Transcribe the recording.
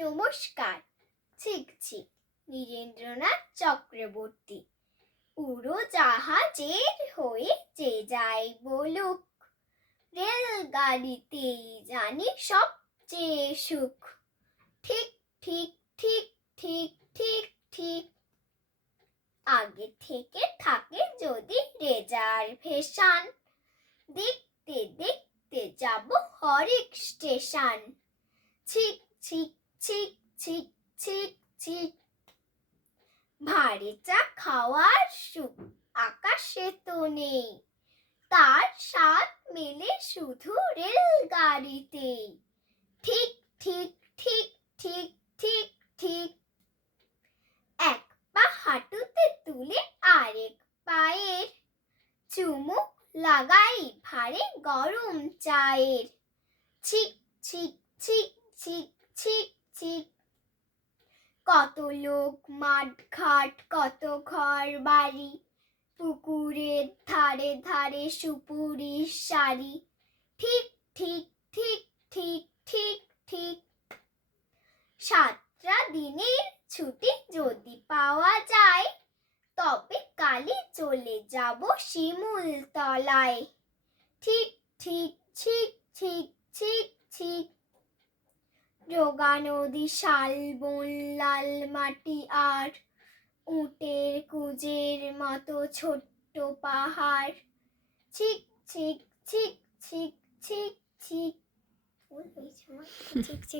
নমস্কার। ছিক ছিক নীরেন্দ্রনাথ চক্রবর্তী। উড়োজাহাজের হয়ে যে যাই বলুক, রেলগাড়িতেই জানি সবচেয়ে সুখ। ঠিক ঠিক ঠিক ঠিক ঠিক ঠিক। আগে থেকে থাকে যদি রিজার্ভেশন, দেখতে দেখতে যাব হরেক station. Six six six six six six. ভারী চা খাওয়ার সুখ আকাশে তো নেই, তার স্বাদ মেলে শুধু রেলগাড়িতে। ঠিক ঠিক ঠিক ঠিক ঠিক ঠিক। এক পা হাঁটুতে তুলে আরেক পায়ের চুমুক লাগাই ভারে গরম চায়ের। Six six six six six six. কত লোক মাঠ ঘাট, কত ঘর বাড়ি, পুকুরের ধারে ধারে সুপুরির সারি। ঠিক ঠিক ঠিক ঠিক ঠিক ঠিক। 7টা দিনের ছুটি যদি পাওয়া যায়, তবে কালই চলে যাব শিমুলতলায়। ঠিক ঠিক ঠিক ঠিক ঠিক ঠিক। যোগা নদী, শালবন, লাল মাটি আর উটের কুজের মতো ছোট্ট পাহাড়। Six six six six six six.